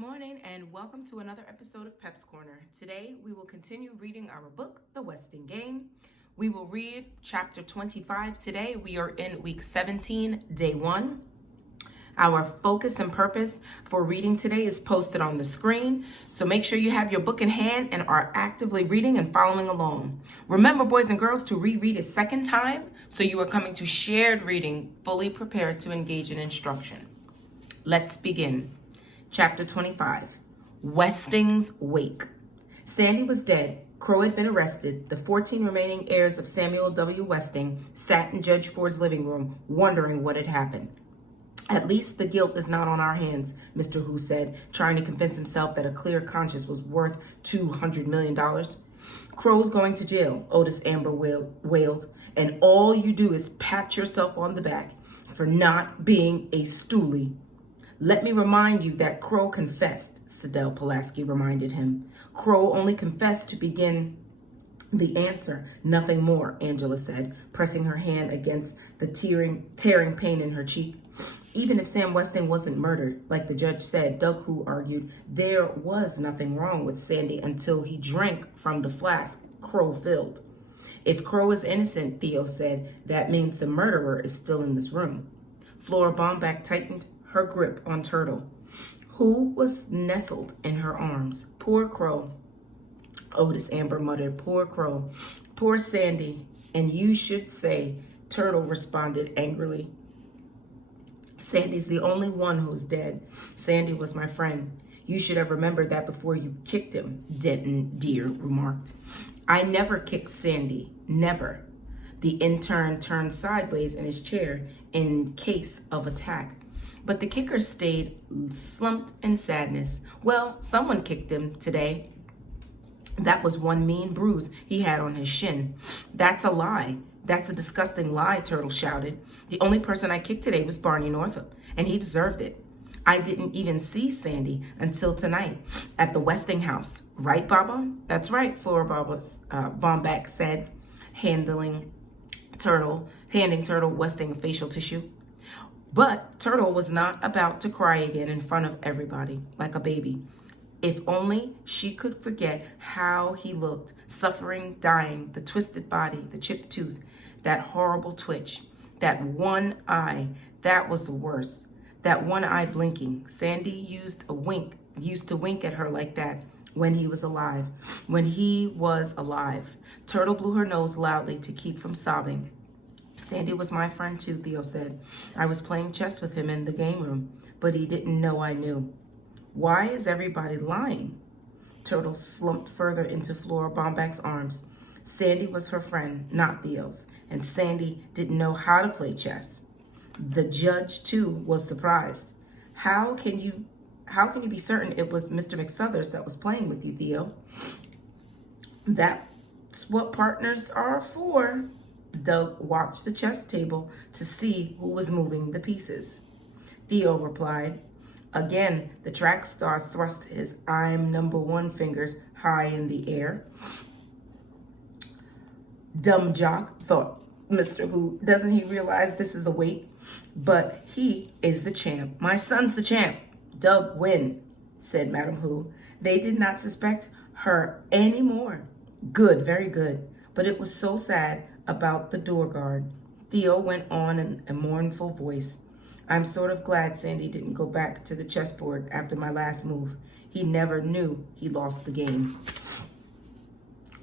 morning and welcome to another episode of Pep's Corner. Today we will continue reading our book, The Westing Game. We will read chapter 25 today. We are in week 17, day 1. Our focus and purpose for reading today is posted on the screen, so make sure you have your book in hand and are actively reading and following along. Remember, boys and girls, to reread a second time, so you are coming to shared reading, fully prepared to engage in instruction. Let's begin. Chapter 25, Westing's Wake. Sandy was dead. Crow had been arrested. The 14 remaining heirs of Samuel W. Westing sat in Judge Ford's living room, wondering what had happened. At least the guilt is not on our hands, Mr. Hu said, trying to convince himself that a clear conscience was worth $200 million. Crow's going to jail, Otis Amber wailed, and all you do is pat yourself on the back for not being a stoolie. Let me remind you that Crow confessed, Sidel Pulaski reminded him. Crow only confessed to begin the answer, nothing more, Angela said, pressing her hand against the tearing pain in her cheek. Even if Sam Westing wasn't murdered, like the judge said, Doug Hu argued, there was nothing wrong with Sandy until he drank from the flask Crow filled. If Crow is innocent, Theo said, that means the murderer is still in this room. Flora Baumbach tightened her grip on Turtle, who was nestled in her arms. Poor Crow, Otis Amber muttered. Poor Crow. Poor Sandy. And you should say, Turtle responded angrily. Sandy's the only one who's dead. Sandy was my friend. You should have remembered that before you kicked him, Denton Deer remarked. I never kicked Sandy. Never. The intern turned sideways in his chair in case of attack. But the kicker stayed slumped in sadness. Well, someone kicked him today. That was one mean bruise he had on his shin. That's a lie. That's a disgusting lie, Turtle shouted. The only person I kicked today was Barney Northup, and he deserved it. I didn't even see Sandy until tonight at the Westing house. Right, Baba? That's right, Flora Baumbach said, handing Turtle Westing facial tissue. But Turtle was not about to cry again in front of everybody, like a baby. If only she could forget how he looked, suffering, dying, the twisted body, the chipped tooth, that horrible twitch, that one eye, that was the worst. That one eye blinking. Sandy used to wink at her like that when he was alive. Turtle blew her nose loudly to keep from sobbing. Sandy was my friend too, Theo said. I was playing chess with him in the game room, but he didn't know I knew. Why is everybody lying? Turtle slumped further into Flora Baumbach's arms. Sandy was her friend, not Theo's, and Sandy didn't know how to play chess. The judge, too, was surprised. How can you be certain it was Mr. McSuthers that was playing with you, Theo? That's what partners are for. Doug watched the chess table to see who was moving the pieces. Theo replied. Again, the track star thrust his I'm number one fingers high in the air. Dumb jock, thought Mr. Hu. Doesn't he realize this is a wait? But he is the champ. My son's the champ. Doug win, said Madam Hu. They did not suspect her anymore. Good, very good. But it was so sad about the door guard. Theo went on in a mournful voice. I'm sort of glad Sandy didn't go back to the chessboard after my last move. He never knew he lost the game.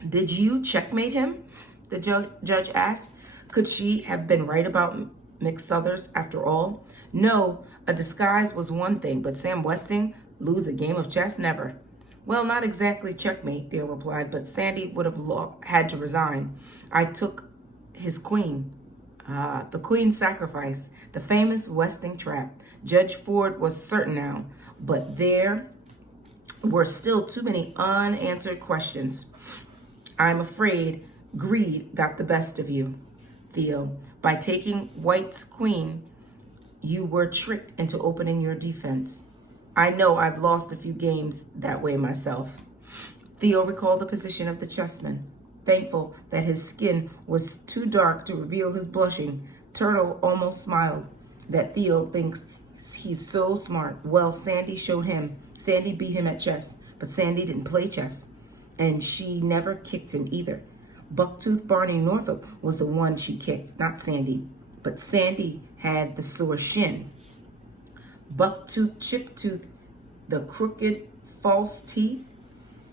Did you checkmate him? The judge asked. Could she have been right about McSuthers after all? No, a disguise was one thing, but Sam Westing lose a game of chess? Never. Well, not exactly checkmate, Theo replied, but Sandy would have had to resign. I took his queen. The queen's sacrifice, the famous Westing trap. Judge Ford was certain now, but there were still too many unanswered questions. I'm afraid greed got the best of you, Theo. By taking White's queen, you were tricked into opening your defense. I know I've lost a few games that way myself. Theo recalled the position of the chessman. Thankful that his skin was too dark to reveal his blushing, Turtle almost smiled. That Theo thinks He's so smart. Well, Sandy showed him. Sandy beat him at chess, but Sandy didn't play chess. And she never kicked him either. Bucktooth Barney Northup was the one she kicked, not Sandy. But Sandy had the sore shin. Bucktooth, Chiptooth, the crooked, false teeth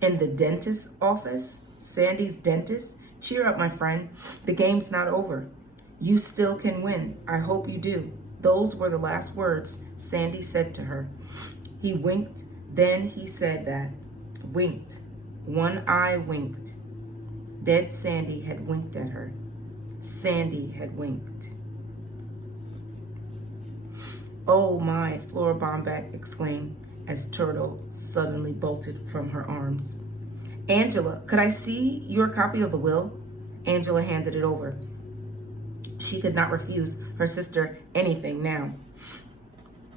in the dentist's office, Sandy's dentist. Cheer up, my friend. The game's not over. You still can win. I hope you do. Those were the last words Sandy said to her. He winked. Then he said that. Winked. One eye winked. Dead Sandy had winked at her. Sandy had winked. Oh my, Flora Bomback exclaimed as Turtle suddenly bolted from her arms. Angela, could I see your copy of the will? Angela handed it over. She could not refuse her sister anything now.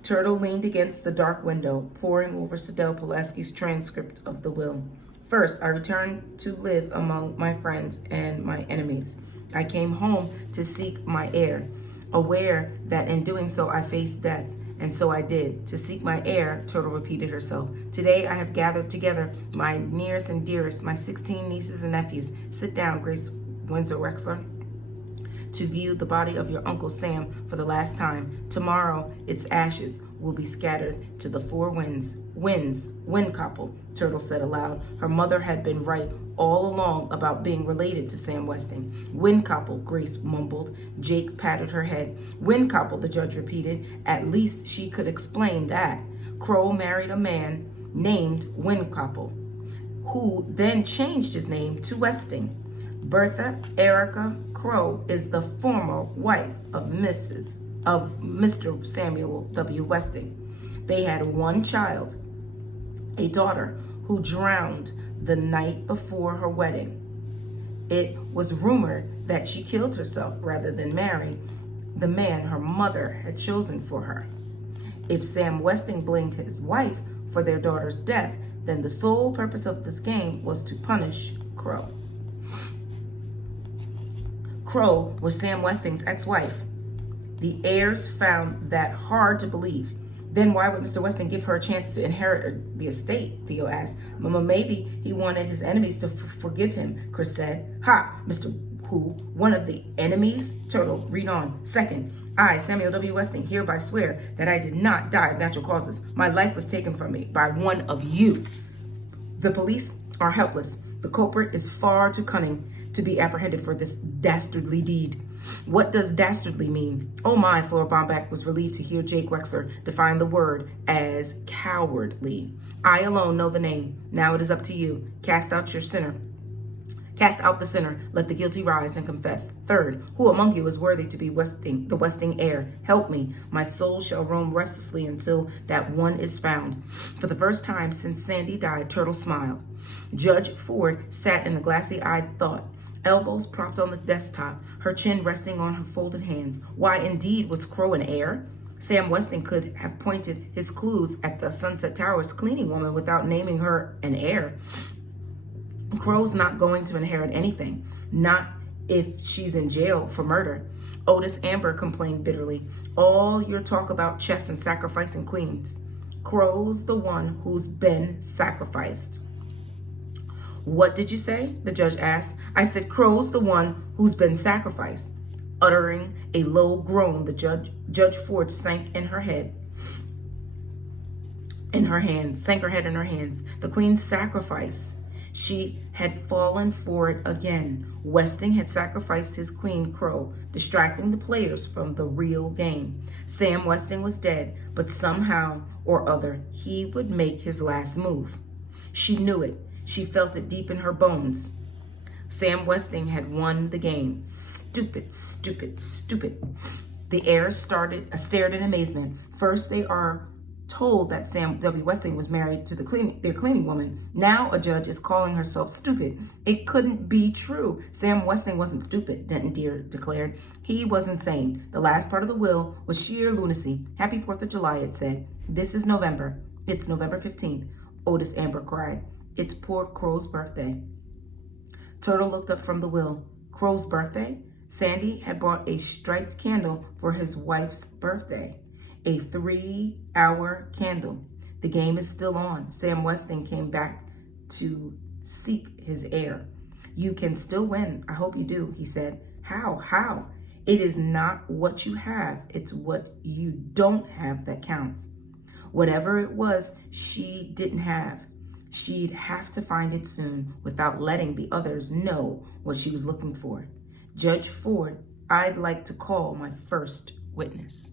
Turtle leaned against the dark window, poring over Sidel Pulaski's transcript of the will. First, I returned to live among my friends and my enemies. I came home to seek my heir, aware that in doing so I faced death. And so I did. To seek my heir, Turtle repeated herself. Today I have gathered together my nearest and dearest, my 16 nieces and nephews. Sit down, Grace Windsor Wexler, to view the body of your Uncle Sam for the last time. Tomorrow, its ashes will be scattered to the four winds. Winds, Windcopple, Turtle said aloud. Her mother had been right all along about being related to Sam Westing. Windcopple, Grace mumbled. Jake patted her head. Windcopple, the judge repeated. At least she could explain that. Crow married a man named Windcopple, who then changed his name to Westing. Bertha Erica Crow is the former wife of Mr. Samuel W. Westing. They had one child, a daughter, who drowned the night before her wedding. It was rumored that she killed herself rather than marry the man her mother had chosen for her. If Sam Westing blamed his wife for their daughter's death, then the sole purpose of this game was to punish Crow. Crow was Sam Westing's ex-wife. The heirs found that hard to believe. Then why would Mr. Westing give her a chance to inherit the estate? Theo asked. Mama, maybe he wanted his enemies to forgive him, Chris said. Ha, Mr. Who? One of the enemies? Turtle, read on. Second, I, Samuel W. Westing, hereby swear that I did not die of natural causes. My life was taken from me by one of you. The police are helpless. The culprit is far too cunning to be apprehended for this dastardly deed. What does dastardly mean? Oh my, Flora Bomback was relieved to hear Jake Wexler define the word as cowardly. I alone know the name. Now it is up to you. Cast out the sinner. Let the guilty rise and confess. Third, who among you is worthy to be the Westing heir? Help me. My soul shall roam restlessly until that one is found. For the first time since Sandy died, Turtle smiled. Judge Ford sat in the glassy-eyed thought, elbows propped on the desktop, her chin resting on her folded hands. Why, indeed, was Crow an heir? Sam Westing could have pointed his clues at the Sunset Towers cleaning woman without naming her an heir. Crow's not going to inherit anything, not if she's in jail for murder. Otis Amber complained bitterly. All your talk about chess and sacrificing queens. Crow's the one who's been sacrificed. What did you say? The judge asked. I said Crow's the one who's been sacrificed. Uttering a low groan, Judge Ford sank her head in her hands. The queen's sacrifice. She had fallen for it again. Westing had sacrificed his queen, Crow, distracting the players from the real game. Sam Westing was dead, but somehow or other, he would make his last move. She knew it. She felt it deep in her bones. Sam Westing had won the game. Stupid, stupid, stupid. The heirs stared in amazement. First, they are told that Sam W. Westing was married to their cleaning woman. Now a judge is calling herself stupid. It couldn't be true. Sam Westing wasn't stupid, Denton Deere declared. He was insane. The last part of the will was sheer lunacy. Happy 4th of July, it said. This is November. It's November 15th, Otis Amber cried. It's poor Crow's birthday. Turtle looked up from the will. Crow's birthday? Sandy had bought a striped candle for his wife's birthday. a 3-hour candle. The game is still on. Sam Weston came back to seek his heir. You can still win. I hope you do, he said. How? How? It is not what you have. It's what you don't have that counts. Whatever it was she didn't have, she'd have to find it soon without letting the others know what she was looking for. Judge Ford, I'd like to call my first witness.